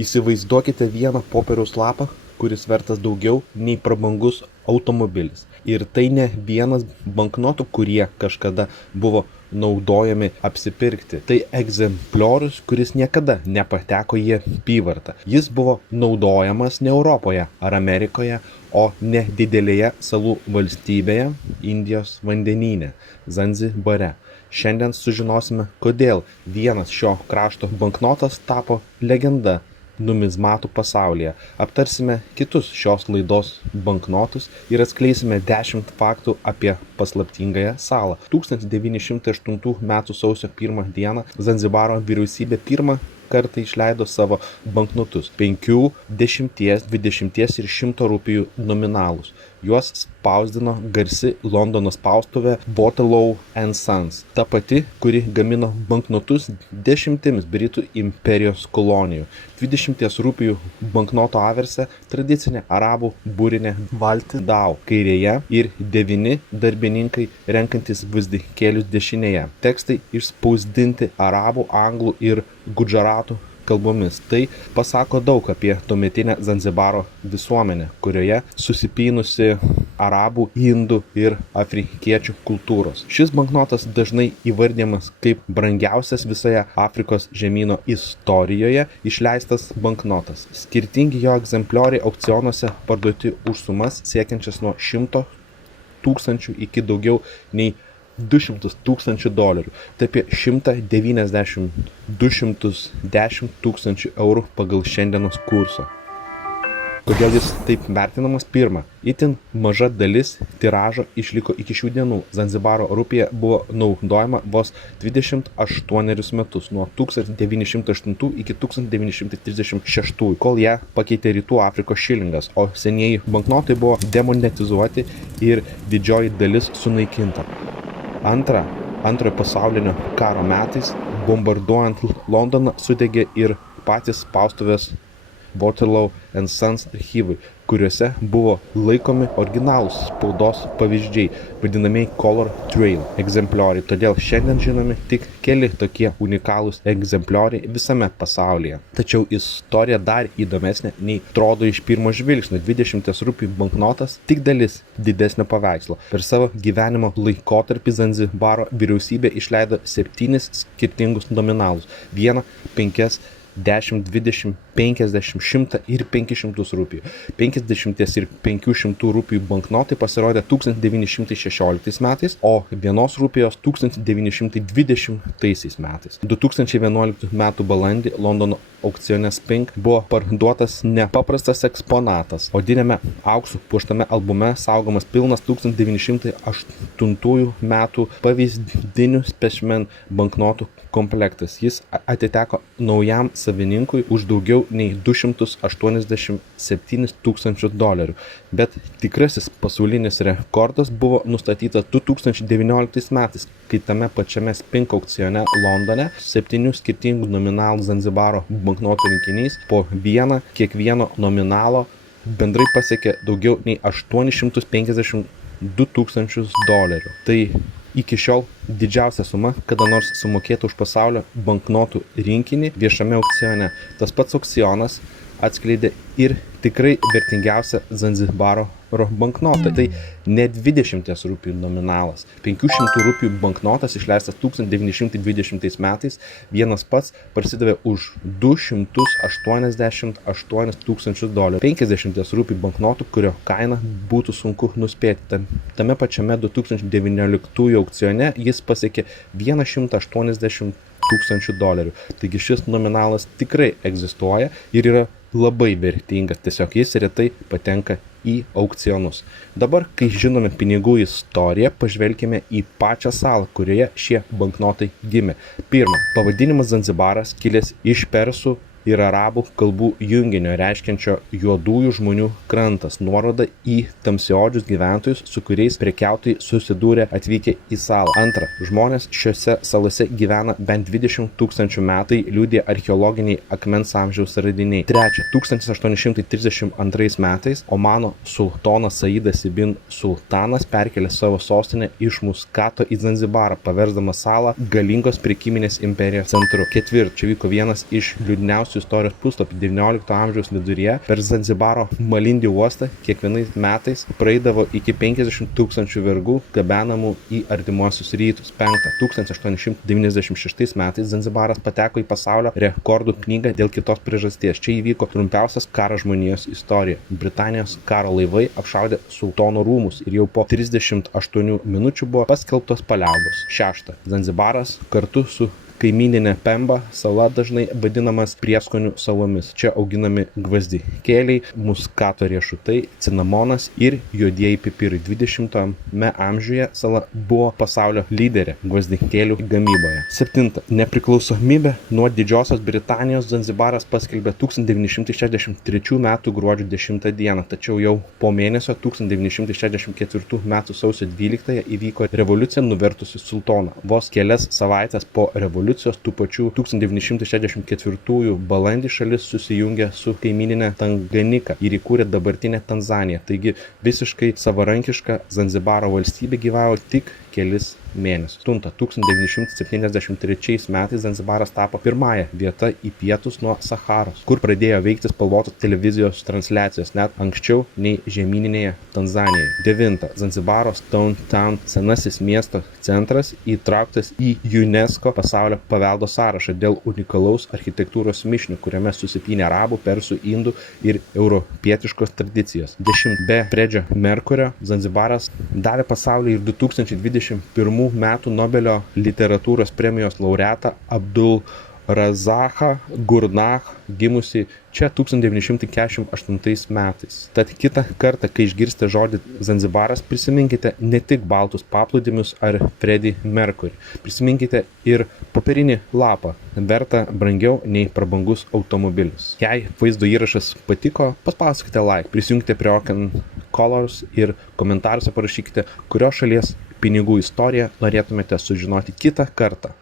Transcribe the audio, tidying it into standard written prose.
Įsivaizduokite vieną popieriaus lapą, kuris vertas daugiau nei prabangus automobilis. Ir tai ne vienas banknotų, kurie kažkada buvo naudojami apsipirkti. Tai egzempliorius, kuris niekada nepateko į apyvartą. Jis buvo naudojamas ne Europoje ar Amerikoje, o ne didelėje salų valstybėje Indijos vandenyne, Zanzibare. Šiandien sužinosime, kodėl vienas šio krašto banknotas tapo legenda numizmatų pasaulyje. Aptarsime kitus šios laidos banknotus ir atskleisime 10 faktų apie paslaptingąją salą. 1908 m. sausio 1 d. Zanzibaro vyriausybė pirmą kartą išleido savo banknotus 5, 10, 20 ir 100 rupijų nominalus. Juos spausdino garsi Londono spaustuvė Waterloo & Sons, ta pati, kuri gamino banknotus dešimtims Britų imperijos kolonijų. 20 rupijų banknoto averse tradicinė arabų būrinė valti dau kairėje ir 9 darbininkai renkantis gvazdikėlius dešinėje. Tekstai išspausdinti arabų, anglų ir gudžaratų kalbomis. Tai pasako daug apie tuometinę Zanzibaro visuomenę, kurioje susipynusi arabų, indų ir afrikiečių kultūros. Šis banknotas dažnai įvardijamas kaip brangiausias visoje Afrikos žemyno istorijoje išleistas banknotas. Skirtingi jo egzemplioriai aukcionuose parduoti už sumas siekiančias nuo 100 000 iki daugiau nei $200 000, tai apie 190–210 000 eurų pagal šiandienos kursą. Kodėl jis taip vertinamas? Pirma, itin maža dalis tiražo išliko iki šių dienų. Zanzibaro rupija buvo naudojama vos 28 metus, nuo 1908 iki 1936, kol ją pakeitė Rytų Afrikos šilingas, o senieji banknotai buvo demonetizuoti ir didžioji dalis sunaikinta. Antrojo pasaulinio karo metais, bombarduojant Londoną, sudegė ir patys spaustuvės Waterloo & Sons archyvai, kuriuose buvo laikomi originalūs spaudos pavyzdžiai, vadinamieji Color Trail egzemplioriai. Todėl šiandien žinomi tik keli tokie unikalūs egzemplioriai visame pasaulyje. Tačiau istorija dar įdomesnė nei atrodo iš pirmo žvilgsnio. 20 rupijų banknotas tik dalis didesnio paveikslo. Per savo gyvenimo laikotarpį Zanzibaro vyriausybė išleido 7 skirtingus nominalus. 1, 5, 10, 20, 50, 100 ir 500 rupijų. 50 ir 500 rupijų banknotai pasirodė 1916 metais, o 1 rupijos 1920 metais. 2011 metų balandį Londono aukcione Spink buvo parduotas nepaprastas eksponatas. Odiniame auksu puoštame albume saugomas pilnas 1908 metų pavyzdinių specimen banknotų komplektas. Jis atiteko naujam savininkui už daugiau nei $287 000, bet tikrasis pasaulinis rekordas buvo nustatytas 2019 metais, kai tame pačiame Spink aukcione Londone 7 skirtingų nominalų Zanzibaro banknotų rinkinys po vieną kiekvieno nominalo bendrai pasiekė daugiau nei $852 000. Tai iki šiol didžiausia suma, kada nors sumokėta už pasaulio banknotų rinkinį viešame aukcione. Tas pats aukcionas atskleidė ir tikrai vertingiausią Zanzibaro banknotą. Tai ne 20 rupijų nominalas. 500 rupijų banknotas išleistas 1920 metais vienas pats parsidavė už $288 000. 50 rupijų banknotų, kurio kainą būtų sunku nuspėti. Tame pačiame 2019 aukcione jis pasiekė $180 000. Taigi šis nominalas tikrai egzistuoja ir yra labai vertingas, tiesiog jis retai patenka į aukcionus. Dabar, kai žinome pinigų istoriją, pažvelkime į pačią salą, kurioje šie banknotai gimė. Pirma, pavadinimas Zanzibaras kilęs iš persų ir arabų kalbų junginio reiškiančio juodųjų žmonių krantas, nuoroda į tamsiaodžius gyventojus, su kuriais prekiautojai susidūrė atvykę į salą. Antra, žmonės šiose salose gyvena bent 20 000 metai, liudija archeologiniai akmens amžiaus radiniai. Trečia, 1832 metais Omano sultonas Saidas ibn Sultanas perkelė savo sostinę iš Muskato į Zanzibarą, paversdamas salą galingos prekybinės imperijos centru. Ketvirta, čia vyko vienas iš liūdniausių miestų istorijos puslapį. 19 amžiaus viduryje per Zanzibaro Malindi uostą kiekvienais metais praeidavo iki 50 000 vergų gabenamų į artimuosius rytus. 5. 1896 metais Zanzibaras pateko į pasaulio rekordų knygą dėl kitos priežasties. Čia įvyko trumpiausias karas žmonijos istorijoje. Britanijos karo laivai apšaudė sultono rūmus ir jau po 38 minučių buvo paskelbtos paliaubos. 6. Zanzibaras kartu su kaimyninė Pemba sala dažnai vadinamas prieskonių salomis. Čia auginami gvazdikėliai, muskato riešutai, cinamonas ir juodieji pipirai. 20-ame amžiuje sala buvo pasaulio lyderė gvazdikėlių gamyboje. 7. Nepriklausomybę nuo Didžiosios Britanijos Zanzibaras paskelbė 1963 m. gruodžio 10 d. Tačiau jau po mėnesio 1964 m. sausio 12 įvyko revoliucija nuvertusi sultoną. Vos kelias savaitės po revoliucijos tų pačių 1964 balandį šalis susijungė su kaimyninė Tanganika ir įkūrė dabartinę Tanzaniją. Taigi visiškai savarankiška Zanzibaro valstybė gyvavo tik kelis mėnesius. 1973 metais Zanzibaras tapo pirmąja vieta į pietus nuo Sacharos, kur pradėjo veikti spalvotos televizijos transliacijos net anksčiau nei žemyninėje Tanzanijoje. 9. Zanzibaro Stone Town senasis miesto centras įtrauktas į UNESCO pasaulio paveldo sąrašą dėl unikalaus architektūros mišinio, kuriame susipynė arabų, persų, indų ir europietiškos tradicijos. 10. Be Fredžio Merkurio Zanzibaras davė pasauliui ir 2021 metų Nobelio literatūros premijos laureatą Abdul Razaką Gurnah, gimusi čia 1948 metais. Tad kitą kartą, kai išgirsite žodį Zanzibaras, prisiminkite ne tik baltus paplūdimius ar Freddie Mercury. Prisiminkite ir popierinį lapą, vertą brangiau nei prabangus automobilis. Jei vaizdo įrašas patiko, paspauskite like, prisijungkite prie Oken Colors ir komentaruose parašykite, kurios šalies pinigų istoriją norėtumėte sužinoti kitą kartą.